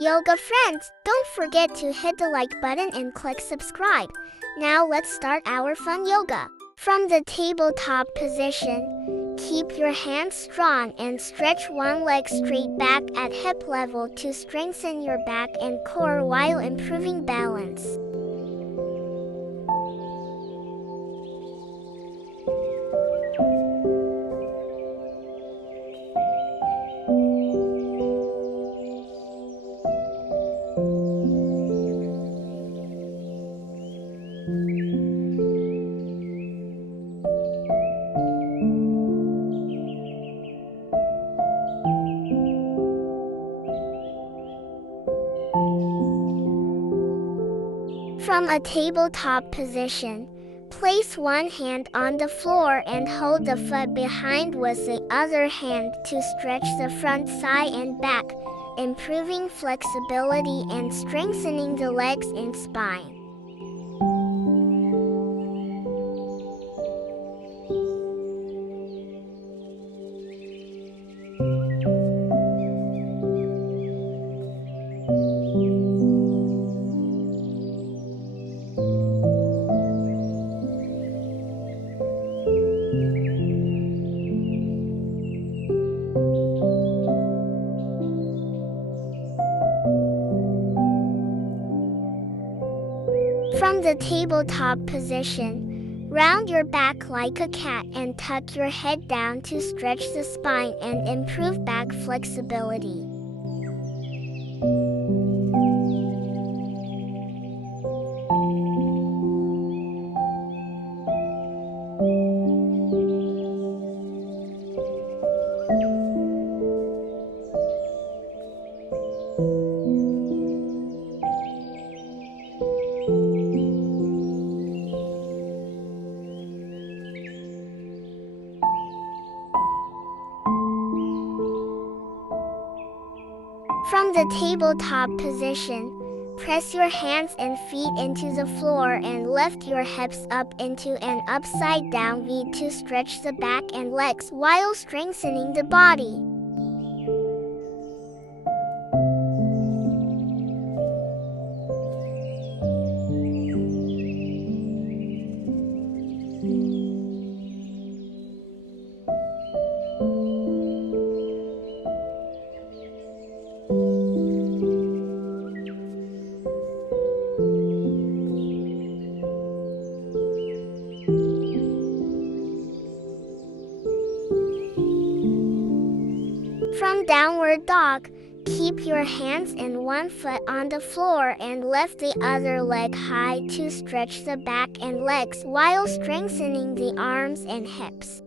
Yoga friends, don't forget to hit the like button and click subscribe. Now let's start our fun yoga. From the tabletop position, keep your hands strong and stretch one leg straight back at hip level to strengthen your back and core while improving balance. From a tabletop position, place one hand on the floor and hold the foot behind with the other hand to stretch the front thigh and back, improving flexibility and strengthening the legs and spine. From the tabletop position, round your back like a cat and tuck your head down to stretch the spine and improve back flexibility. From the tabletop position, press your hands and feet into the floor and lift your hips up into an upside-down V to stretch the back and legs while strengthening the body. From downward dog, keep your hands and one foot on the floor and lift the other leg high to stretch the back and legs while strengthening the arms and hips.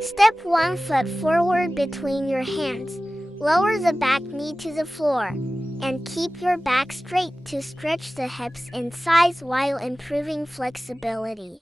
Step one foot forward between your hands, lower the back knee to the floor, and keep your back straight to stretch the hips and thighs while improving flexibility.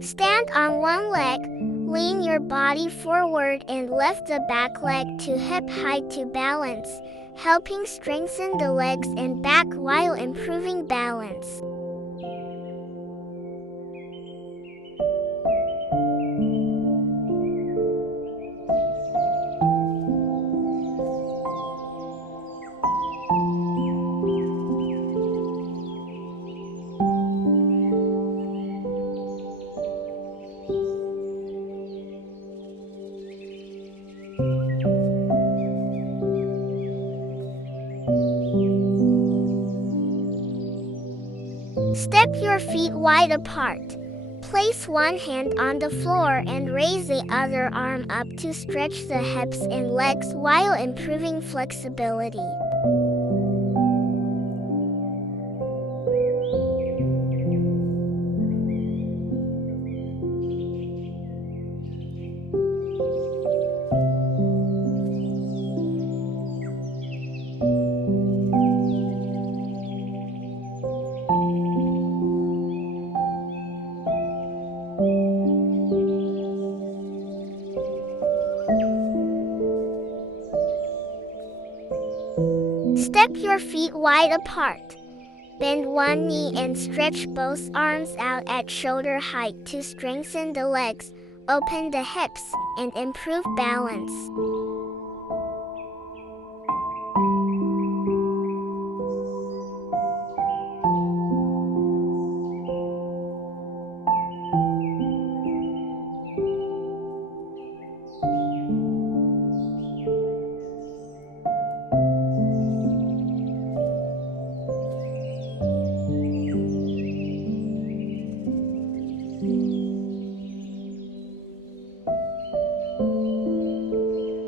Stand on one leg, lean your body forward and lift the back leg to hip height to balance, helping strengthen the legs and back while improving balance. Step your feet wide apart. Place one hand on the floor and raise the other arm up to stretch the hips and legs while improving flexibility. Step your feet wide apart. Bend one knee and stretch both arms out at shoulder height to strengthen the legs, open the hips, and improve balance.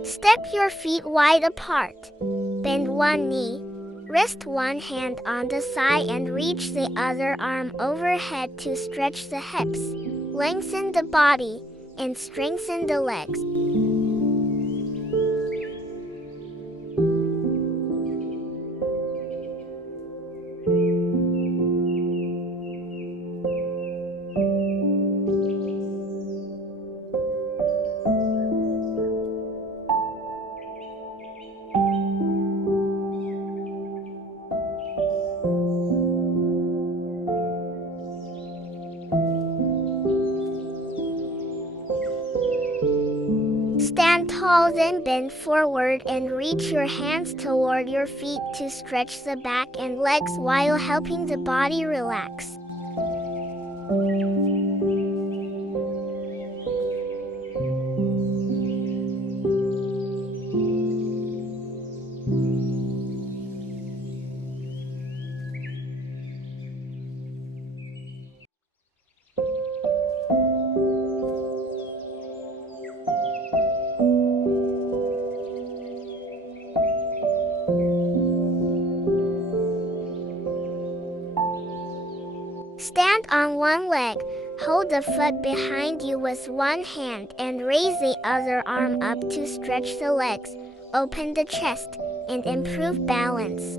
Step your feet wide apart. Bend one knee. Rest one hand on the side and reach the other arm overhead to stretch the hips, lengthen the body, and strengthen the legs. Stand tall, then bend forward and reach your hands toward your feet to stretch the back and legs while helping the body relax. Stand on one leg, hold the foot behind you with one hand and raise the other arm up to stretch the legs, open the chest, and improve balance.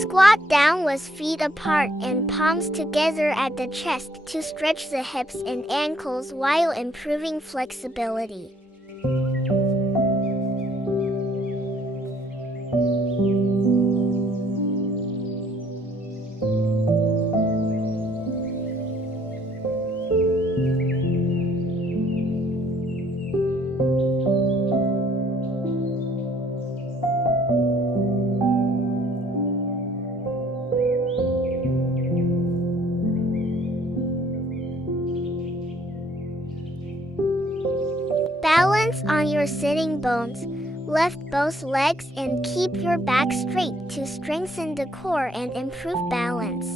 Squat down with feet apart and palms together at the chest to stretch the hips and ankles while improving flexibility. Balance on your sitting bones. Lift both legs and keep your back straight to strengthen the core and improve balance.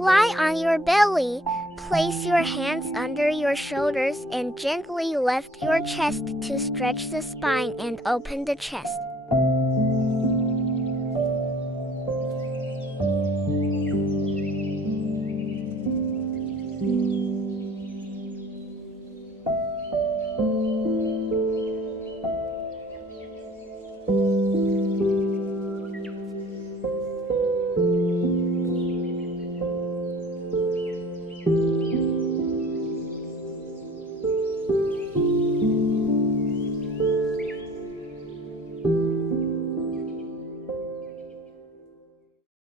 Lie on your belly, place your hands under your shoulders and gently lift your chest to stretch the spine and open the chest.